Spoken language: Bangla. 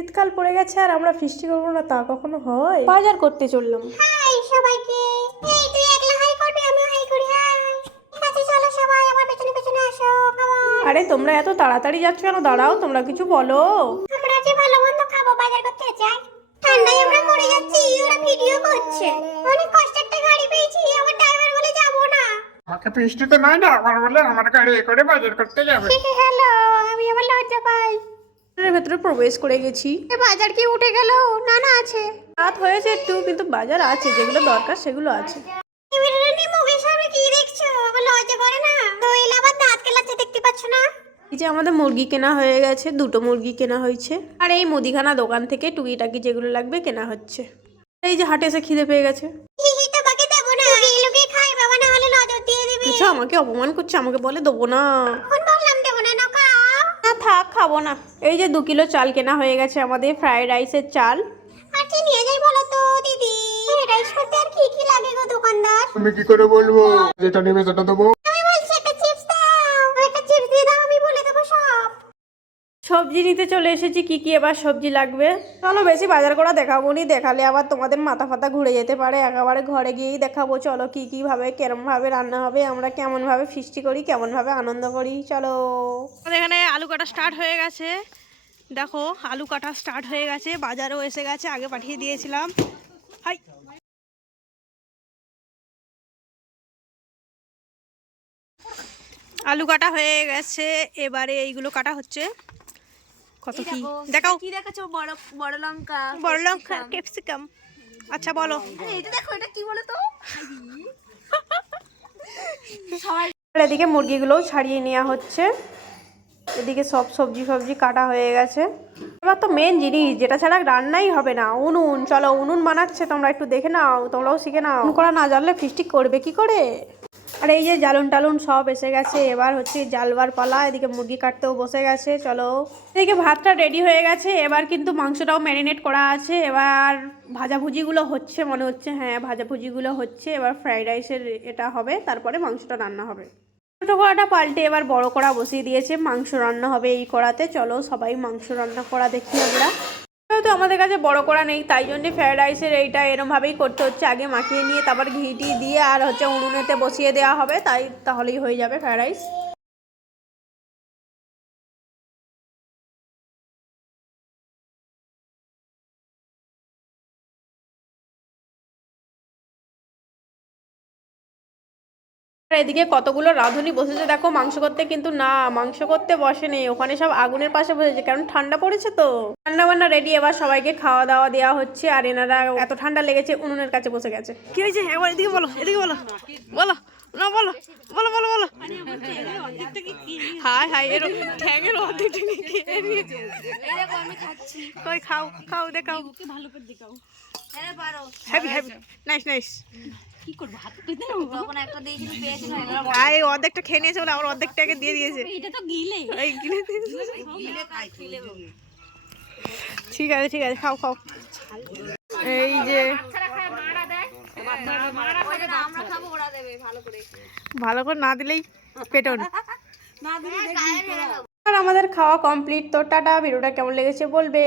শীতকাল পড়ে গেছে আর আমরা ফিস্টি করবো না তা কখনো হয়? বাজার করতে চললাম। হাই সবাইকে। এই তুই একলা হাই করবি, আমিও হাই করি। হাই, ঠিক আছে চলো সবাই আমার পেছনে পেছনে আসো। আরে তোমরা এত তাড়াতাড়ি যাচ্ছ কেন? দাঁড়াও, তোমরা কিছু বলো। আমরা যে ভালো মন্দ খাবো, বাজার করতে যাই। ঠান্ডায় আমরা মরে যাচ্ছি, ওরা ভিডিও করছে। অনেক কষ্ট একটা গাড়ি পেয়েছি, আমার ড্রাইভার বলে যাবো না। আমাকে বৃষ্টিতে নাই না, আমার বলে আমার গাড়ি করে বাজার করতে যাবে। হ্যালো, আমি আমার লজ্জা পাই। এর ভেতরে প্রবেশ করে গেছি। বাজার কি উঠে গেল? না না আছে। রাত হয়েছে একটু, কিন্তু বাজার আছে, যেগুলো দরকার সেগুলো আছে। এবারে মুখের সামনে কি দেখছো? আমার লজ্জা করে না? দইলে আবার দাঁত কেলাচ্ছে, দেখতে পাচ্ছ না? এই যে আমাদের মুরগি কেনা হয়ে গেছে, 2টো মুরগি কেনা হয়েছে। আর এই মুদিখানা দোকান থেকে টুকিটাকি যেগুলো লাগবে কেনা হচ্ছে। এই যে হাটে এসে খিদে পেয়ে গেছে। তোমাকে দেবো না, লোকে খাই বাবা, না হলে নজর দিয়ে দিবি। কিছু আমাকে অপমান করছে, আমাকে বলে দেবো না। কোন বললাম দেবো না, না খাও। না থাক, খাবো না। এই যে 2 কিলো চাল কেনা হয়ে গেছে আমাদের, ফ্রাইড রাইসের চাল। আর কি নিয়ে যাই বলো তো দিদি? রাইস করতে আর কি কি লাগে গো দোকানদার? তুমি কি করে বলবো? যেটা নেবে সেটা দেবো। আমি বলছি একটা চিপস দাও, একটা চিপস দিয়ে দাও, আমি বলে দেবো সব। সবজি নিতে চলে এসেছি। কি কি এবার সবজি লাগবে চলো, বেশি বাজার করা দেখাবো নি, দেখালে আবার তোমাদের মাথা ফাতা ঘুরে যেতে পারে। একেবারে ঘরে গিয়েই দেখাবো। চলো কি কি ভাবে কেরম ভাবে রান্না হবে, আমরা কেমন ভাবে ফিস্টি করি, কেমন ভাবে আনন্দ করি, চলো। এখানে আলু কাটা স্টার্ট হয়ে গেছে। দেখো আলু কাটা স্টার্ট হয়ে গেছে, বাজারও এসে গেছে, আগে পাঠিয়ে দিয়েছিলাম। হাই, আলু কাটা হয়ে গেছে, এবারে এইগুলো কাটা হচ্ছে। কত কি দেখাও? কি দেখাচ্ছো? বড় বড় লঙ্কা, বড় লঙ্কা, ক্যাপসিকাম। আচ্ছা বলো। আরে এটা দেখো, এটা কি বলো তো? এদিকে মুরগিগুলো ছাড়িয়ে নেওয়া হচ্ছে। এদিকে সব সবজি ফবজি কাটা হয়ে গেছে। এবার তো মেন জিনিস, যেটা ছাড়া রান্নাই হবে না, উনুন। চলো উনুন বানাচ্ছে, তোমরা একটু দেখে নাও, তোমরাও শিখে নাও। উনুন করা না জানলে ফিস্টি করবে কি করে? আর এই যে জালুন টালুন সব এসে গেছে, এবার হচ্ছে জালবার পালা। এদিকে মুরগি কাটতেও বসে গেছে। চলো, এদিকে ভাতটা রেডি হয়ে গেছে, এবার কিন্তু মাংসটাও ম্যারিনেট করা আছে। এবার ভাজাভুজিগুলো হচ্ছে মনে হচ্ছে, হ্যাঁ ভাজাভুজিগুলো হচ্ছে। এবার ফ্রাইড রাইসের এটা হবে, তারপরে মাংসটা রান্না হবে। ছোটো কড়াটা পাল্টে এবার বড় কড়া বসিয়ে দিয়েছে, মাংস রান্না হবে এই কড়াতে। চলো সবাই মাংস রান্না করা দেখি আমরা। তো আমাদের কাছে বড় কড়া নেই, তাই জন্য ফ্রাইড রাইসের এইটা এরমভাবেই করতে হচ্ছে। আগে মাখিয়ে নিয়ে তারপর ঘিটি দিয়ে আর হচ্ছে উনুনেতে বসিয়ে দেওয়া হবে, তাহলেই হয়ে যাবে ফ্রাইড রাইস। এদিকে কতগুলো রাঁধুনি বসেছে দেখো মাংস করতে, কিন্তু না, মাংস করতে বসেনি, ওখানে সব আগুনের পাশে বসেছে, কারণ ঠান্ডা পড়েছে তো। রান্না বান্না রেডি, এবার সবাইকে খাওয়া দাওয়া দেওয়া হচ্ছে। আর এনারা এত ঠান্ডা লেগেছে উনুনের কাছে বসে গেছে। কি হয়েছে একবার এদিকে বলো, এদিকে বলো, বলো না, বলো বলো বলো বলো। হাই হাই, এর ঠ্যাঙের অর্ধেকটা খেয়ে নিয়েছে। কই খাও খাও, দেখাও ভালো করে দেখাও। আরে পারো। Happy happy, nice nice. কি করব? হাত পেতে নাও। তখন একটা দিয়েছিল, পেয়েছিল। আই অর্ধেকটা খেয়ে নিয়েছে বলে আমার অর্ধেকটাকে দিয়ে দিয়েছে। এটা তো গিলে। এই গিলে দিয়েছে। গিলে খাই, গিলে হবে। ঠিক আছে ঠিক আছে, খাও খাও। এই যে আমরা খাবো, ওরা দেবে ভালো করে। ভালো করে না দিলেই পেটন। না দিলে দেখবি। আর আমাদের খাওয়া কমপ্লিট। তো টাটা, ভিডিওটা কেমন লেগেছে বলবে।